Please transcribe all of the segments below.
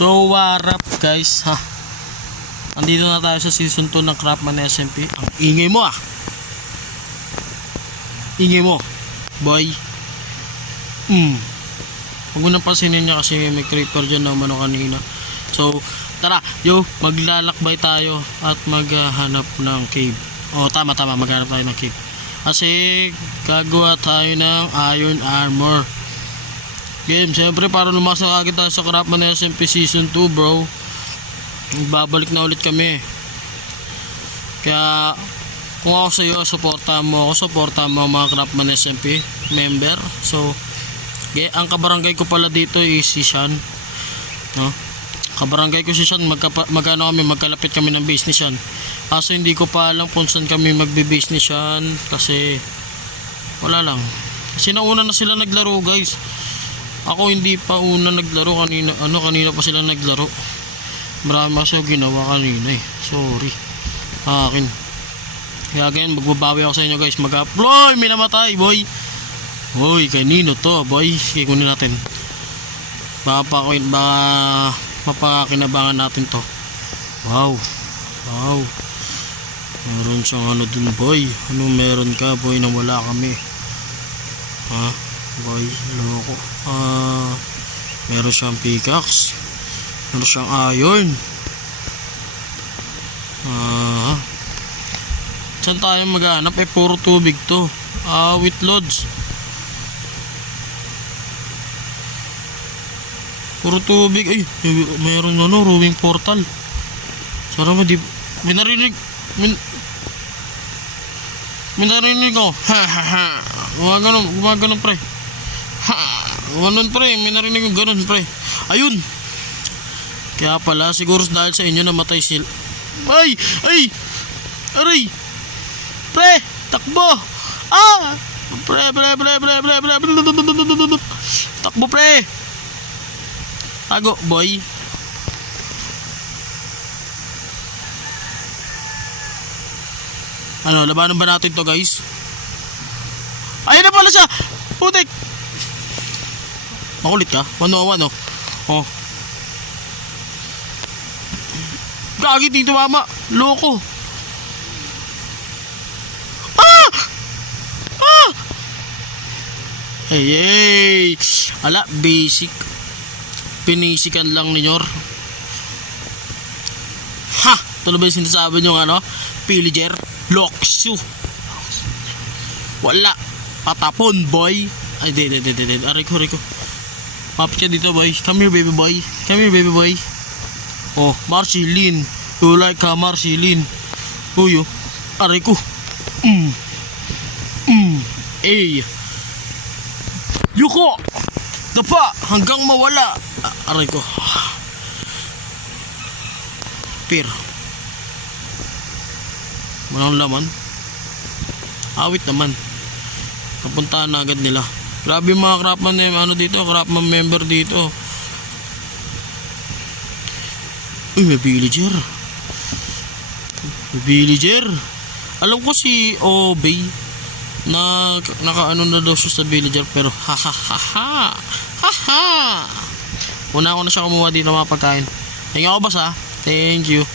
So what up guys, ha? Andito na tayo sa season 2 ng Craftman SMP. Ang ingay mo ah. Ingay mo, boy. Huwag mo nang pansinin niya kasi may creeper dyan na umano kanina. So tara, maglalakbay tayo at maghanap ng cave. Oh, tama, maghanap tayo ng cave. Kasi gagawa tayo ng iron armor. Game, siyempre para lumakas agad tayo sa Craftman SMP Season 2 bro. Babalik na ulit kami. Kaya kung ako sa iyo, suportahan mo mga Craftman SMP member. So ang kabarangay ko pala dito is si Sean, no? Kabarangay ko si Sean, magkalapit kami ng base ni Sean. Kaso hindi ko pa alam kung saan kami magbe-base ni Sean kasi wala lang. Kasi nauna na sila naglaro guys. Ako hindi pa una naglaro kanina. Kanina pa sila naglaro. Marami kasi ginawa kanina eh. Sorry. Akin. Kaya again, magbabawi ako sa inyo guys. Mag-upload, may namatay boy. Hoy, kanino to boy? Sige, kunin natin. Mapakinabangan natin to. Wow. Meron siyang ano dun boy. Ano meron ka boy nang wala kami? Ha? Boy, loko. Meron siyang pickaxe. Meron siyang iron. Saan tayo maghanap? Puro tubig to. With loads. Puro tubig. Ay, meron rowing portal. Sarap mo, may narinig. May narinig ko. Gumaganon pre. Ganun pre, may narinig yung ganun pre. Ayun. Kaya pala siguro dahil sa inyo namatay sila. Ay! Aray! Pre! Takbo! Pre! Takbo pre! Tago boy. Ano, labanan ba natin to guys? Ayun na pala siya! Putik! Makulit ka? 1-on-1 oh. Oh. Gagi dito mama. Loko. Hey. Ala, basic. Pinisikan lang ninyo. Ha! Ito na ba yung sinasabi nyo pillager? Loksu. Wala. Patapon boy. Ay, di. Aray ko. Papit ka dito boy. Come here baby boy. Oh, Marceline. You like ka Marceline? Uyo. Aray ko. Eh. Yuko. Dapa hanggang mawala. Aray ko. Pir. Walang laman. Awit naman. Napuntahan na agad nila. Grabe mga Craftman Craftman member dito. Uy, may villager. Alam ko si Obey na nakaano na daw siya sa villager pero hahaha. Una ako na siya kumuha dito mga pagkain. Hinga ko ba Thank you.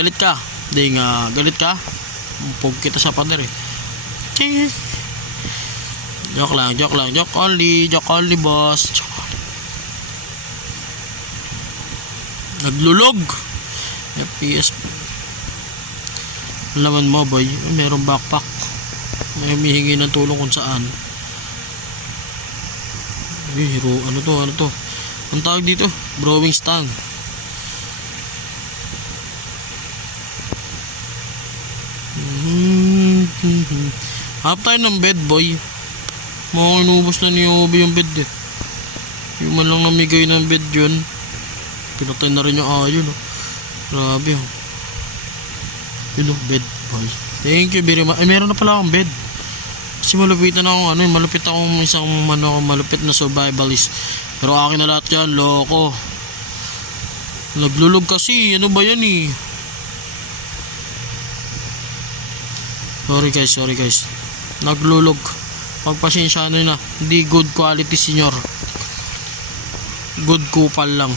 Galit ka? Hindi nga. Galit ka? Pog kita sa pader eh. Cheers. Joke lang. Joke only boss. Naglulog. FPS. Laman mo boy. Merong backpack. May humihingi ng tulong kung saan. Hero. Ano to? Ang tawag dito? Brewing stand. Hanap tayo ng bed boy. Mga inubos na ni Obi yung bed eh. Yung man lang namigay ng bed yun. Pinatay na rin yung ayon Grabe Yun bed boy. Thank you very much. Ay meron na pala akong bed. Kasi malupit akong isang malupit na survivalist. Pero akin na lahat yan. Loko. Naglulog kasi. Ano ba yan eh? Sorry guys. Naglulog. Pagpasensya na. Hindi good quality senyor. Good kupal lang.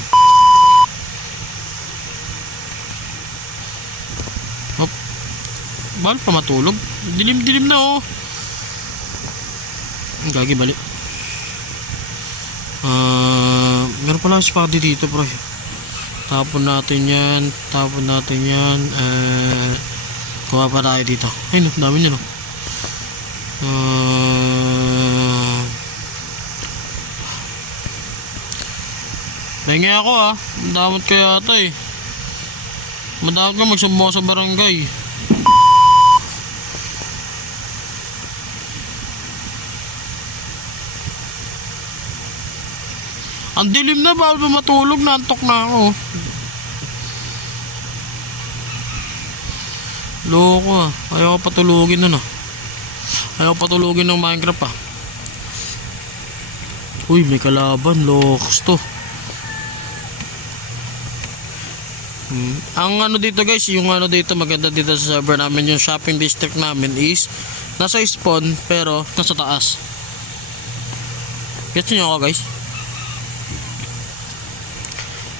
Bawal pa matulog. Dilim-dilim na oh. Gagi balik. Meron pala spaghetti dito bro. Tapon natin yan. Kuha pa tayo dito. Ay no, dami nyo no. Pahingi ako ah. Madamot ko yata eh. Madamot ko magsumbo sa barangay. Ang dilim na, bawal pa matulog, nantok na ako. Loko ah. Ayaw ko patulugin nun ah. Ayaw ko patulugin ng Minecraft ah. Uy, may kalaban. Loks to. Ang ano dito guys, yung ano dito maganda dito sa server namin, yung shopping district namin is nasa spawn pero nasa taas. Gets nyo ako guys?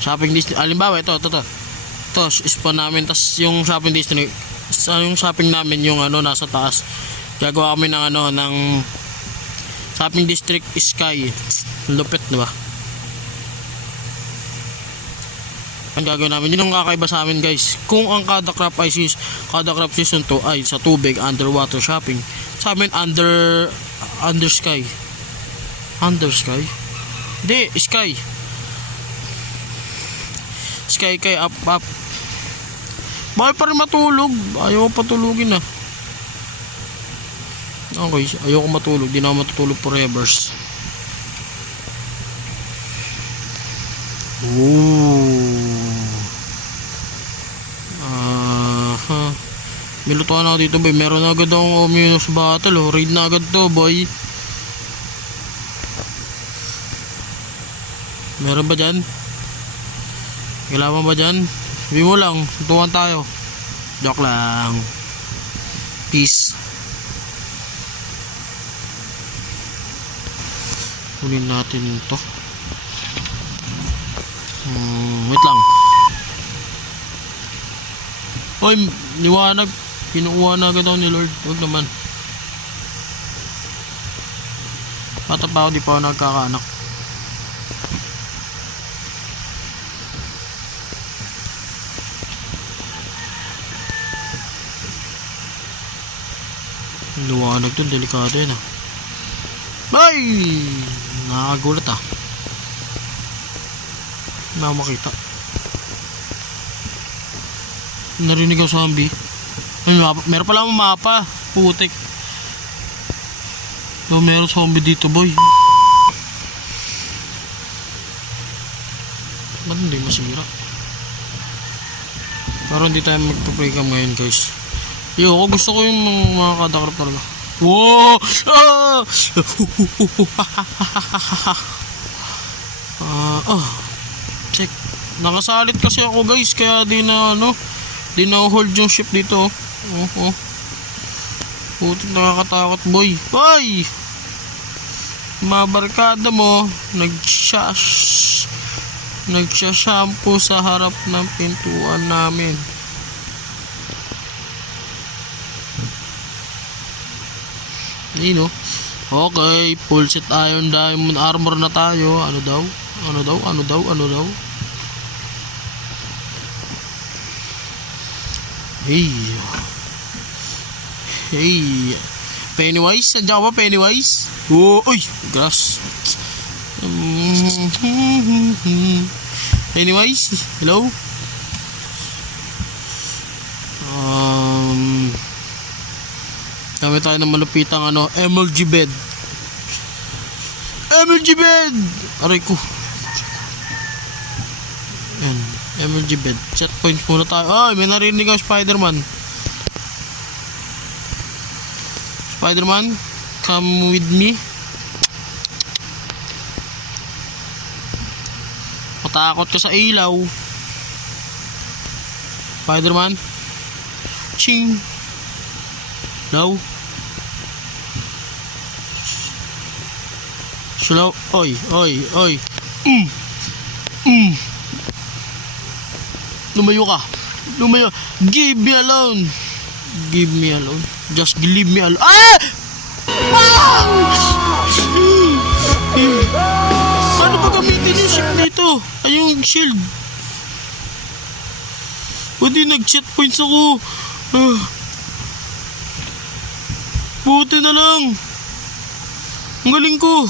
Shopping district, alimbawa ito spawn namin, tas yung shopping district, yung shopping namin yung ano nasa taas. Gagawa kami ng ano ng shopping district sky. Lupit, diba? Ang gagawin namin, yun ang kakaiba sa amin guys. Kung ang kada craft season 2 ay sa tubig, underwater shopping, sa amin under sky. Under sky? Hindi, sky. Sky kay up. Bakit pa rin matulog? Ayaw ko patulugin ah. Okay, ayaw ko matulog. Di na ako matutulog forever. May lutuan ako dito boy. Meron agad akong ominous battle oh. Raid na agad to boy. Meron ba dyan? Kailangan ba dyan? Sabi mo lang, tutuan tayo. Joke lang. Peace. Kunin natin ito. Wait lang. Oy, liwanag. Kinukuha na agad ako ni Lord. Huwag naman. Bata pa ako, di pa ako nagkakaanak. Liwanag to, delikado yun ah. Ay! Nakakagulat ah. Hindi ako makita. Narinig ako zombie. Ay, meron pala akong mapa. Putik. No, meron zombie dito boy. Ba't hindi masira? Pero hindi tayo magpa-precam ngayon guys. Yo, ako gusto ko yung mga kadakrap talaga. Wow! Check. Nakasalit kasi ako guys, kaya di na hold yung ship dito. Putik, nakakatakot boy. Boy! Mabarkada mo, nagsha-shampoo sa harap ng pintuan namin. Ayun oh. Okay, full set iron diamond armor na tayo. Ano daw? Hey. Pennywise, sadya ka ba Pennywise? Oh, uy, grass. Pennywise, hello? Kami tayo ng malupitang MLG bed. Aray ko. Yan, MLG bed. Set points muna tayo. Ay, may narinig ang Spider-Man. Spider-Man, come with me. Matakot ka sa ilaw. Spider-Man. Ching. Slow. Oy. Lumayo ka. Give me alone. give me alone. Just leave me alone. Ah! Paano ba gamitin yung ship dito? Ay, yung shield. Hindi, nag-chat points ako. Buti na lang. Ang galing ko.